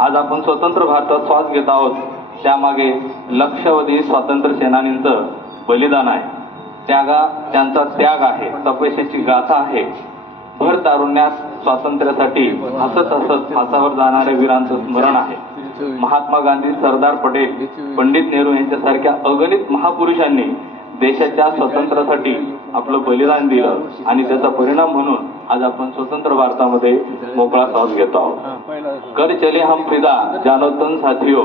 आज आपण स्वतंत्र भारतात श्वास घेत आहोत, त्यामागे लक्षावधी स्वातंत्र्य सेनानींचं बलिदान आहे, त्यांचा त्याग आहे, तपस्येची गाथा आहे. भर तारुण्यात स्वातंत्र्यासाठी हसत हसत फासावर जाणाऱ्या वीरांचं स्मरण आहे. महात्मा गांधी, सरदार पटेल, पंडित नेहरू यांच्यासारख्या अगणित महापुरुषांनी देशाच्या स्वातंत्र्यासाठी आपलं बलिदान दिलं आणि त्याचा परिणाम म्हणून आज आपण स्वतंत्र भारतामध्ये मोकळा श्वास घेतो आहोत. कर चले हम फिदा जानो तन साथियो,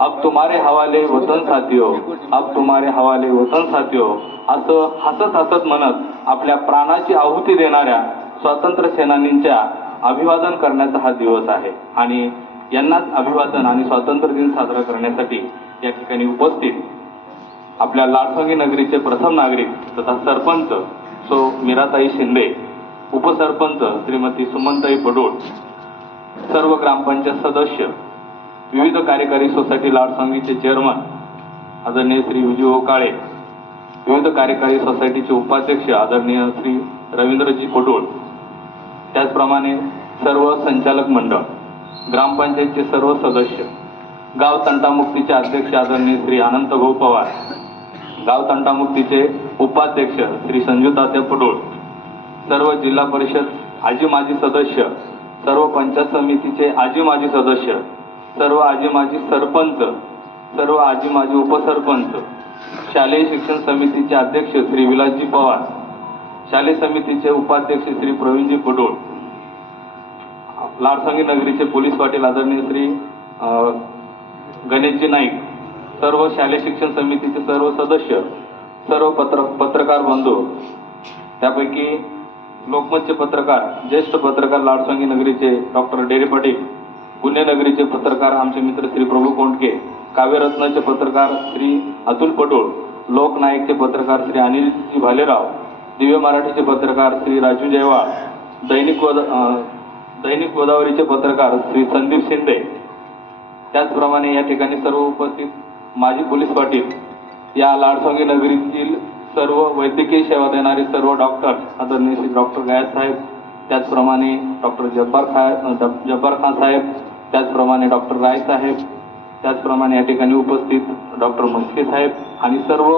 अब तुम्हारे हवाले वतन साथियो, अब तुम्हारे हवाले वतन साथियो, असं हसत हसत म्हणत आपल्या प्राणाची आहुती देणाऱ्या स्वातंत्र्य सेनानींच्या अभिवादन करण्याचा हा दिवस आहे. आणि यांनाच अभिवादन आणि स्वातंत्र्य दिन साजरा करण्यासाठी या ठिकाणी उपस्थित आपल्या लाडसंगी नगरीचे प्रथम नागरिक तथा सरपंच सो मीराताई शिंदे, उपसरपंच श्रीमती सुमनताई पडोळ, सर्व ग्रामपंचायत सदस्य, विविध कार्यकारी सोसायटी लाडसंगीचे चेअरमन आदरणीय श्री विजू काळे, विविध कार्यकारी सोसायटीचे उपाध्यक्ष आदरणीय श्री रवींद्रजी पडोळ, त्याचप्रमाणे सर्व संचालक मंडळ, ग्रामपंचायतचे सर्व सदस्य, गाव तंटामुक्तीचे अध्यक्ष आदरणीय श्री अनंत भाऊ पवार, गाव तंटामुक्तीचे उपाध्यक्ष श्री संजूतात्या पडोळ, सर्व जिल्हा परिषद आजी माजी सदस्य, सर्व पंचायत समितीचे आजी माजी सदस्य, सर्व आजी माजी सरपंच, सर्व आजी माजी उपसरपंच, शालेय शिक्षण समितीचे अध्यक्ष श्री विलासजी पवार, शालेय समितीचे उपाध्यक्ष श्री प्रवीणजी पडोळ, लाडसंगी नगरीचे पोलीस पाटील आदरणीय श्री गणेशजी नाईक, सर्व शालेय शिक्षण समितीचे सर्व सदस्य, सर्व पत्रकार बंधू, त्यापैकी लोकमतचे पत्रकार, ज्येष्ठ पत्रकार लाडसंगी नगरीचे डॉक्टर डेरे पाटील, गुन्हे नगरीचे पत्रकार आमचे मित्र श्री प्रभू कोंडके, काव्यरत्नाचे पत्रकार श्री अतुल पटोळ, लोकनायकचे पत्रकार श्री अनिलजी भालेराव, दिव्य मराठीचे पत्रकार श्री राजू जयवाळ, दैनिक गोदावरीचे पत्रकार श्री संदीप शिंदे, त्याचप्रमाणे या ठिकाणी सर्व उपस्थित माजी पोलीस पाटील, या लाडसंगी नगरीतील सर्व वैद्यकीय सेवा देणारे सर्व डॉक्टर आदरणीय श्री डॉक्टर गायत साहेब, त्याचप्रमाणे डॉक्टर जब्बार खान साहेब, त्याचप्रमाणे डॉक्टर राय साहेब, त्याचप्रमाणे या ठिकाणी उपस्थित डॉक्टर म्हस्के साहेब आणि सर्व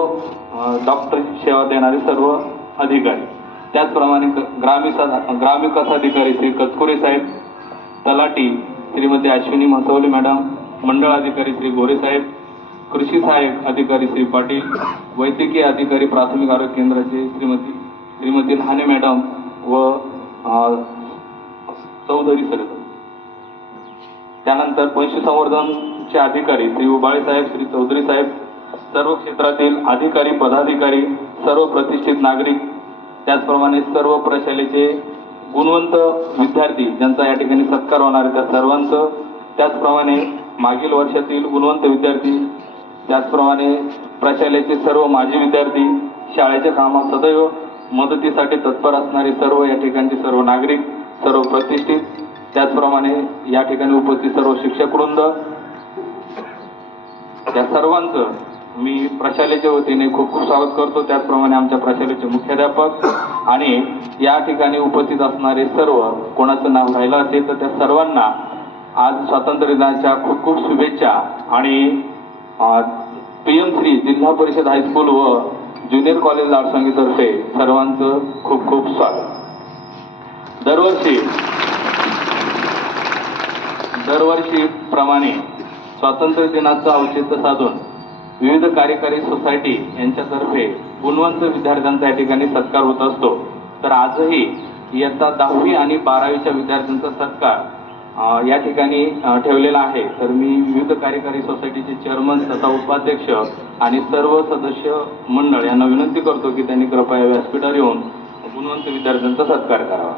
डॉक्टर सेवा देणारे सर्व अधिकारी, त्याचप्रमाणे ग्रामविकास अधिकारी श्री कचकुरे साहेब, तलाठी श्रीमती अश्विनी मसवले मॅडम, मंडळ अधिकारी श्री गोरे साहेब, कृषी सहाय्यक अधिकारी श्री पाटील, वैद्यकीय अधिकारी प्राथमिक आरोग्य केंद्राचे श्रीमती हाने मॅडम व चौधरी सर, त्यानंतर पशुसंवर्धनचे अधिकारी श्री उबाळे साहेब, श्री चौधरी साहेब, सर्व क्षेत्रातील अधिकारी पदाधिकारी, सर्व प्रतिष्ठित नागरिक, त्याचप्रमाणे सर्व प्रशालेचे गुणवंत विद्यार्थी ज्यांचा या ठिकाणी सत्कार होणार आहे त्या सर्वांचं, त्याचप्रमाणे मागील वर्षातील गुणवंत विद्यार्थी, त्याचप्रमाणे प्रशालेचे सर्व माजी विद्यार्थी, शाळेच्या कामात सदैव मदतीसाठी तत्पर असणारे सर्व या ठिकाणचे सर्व नागरिक, सर्व प्रतिष्ठित, त्याचप्रमाणे या ठिकाणी उपस्थित सर्व शिक्षकवृंद, या सर्वांचं मी प्रशालेच्या वतीने खूप खूप स्वागत करतो. त्याचप्रमाणे आमच्या प्रशालेचे मुख्याध्यापक आणि या ठिकाणी उपस्थित असणारे सर्व, कोणाचं नाव राहिलं असेल तर त्या सर्वांना आज स्वातंत्र्य दिनाच्या खूप खूप शुभेच्छा. आणि PM3 जिल्हा परिषद हायस्कूल व ज्युनियर कॉलेज लाडसंगीतर्फे सर्वांचं खूप खूप स्वागत. दरवर्षी प्रमाणे स्वातंत्र्य दिनाचं औचित्य साधून विविध कार्यकारी सोसायटी यांच्यातर्फे गुणवंत विद्यार्थ्यांचा या ठिकाणी सत्कार होत असतो. तर आजही इयत्ता 10वी आणि 12वीच्या विद्यार्थ्यांचा सत्कार या ठिकाणी ठेवलेला आहे. तर मी विविध कार्यकारी सोसायटीचे चेअरमन तथा उपाध्यक्ष आणि सर्व सदस्य मंडळ यांना विनंती करतो की त्यांनी कृपया व्यासपीठावर येऊन गुणवंत विद्यार्थ्यांचा सत्कार करावा.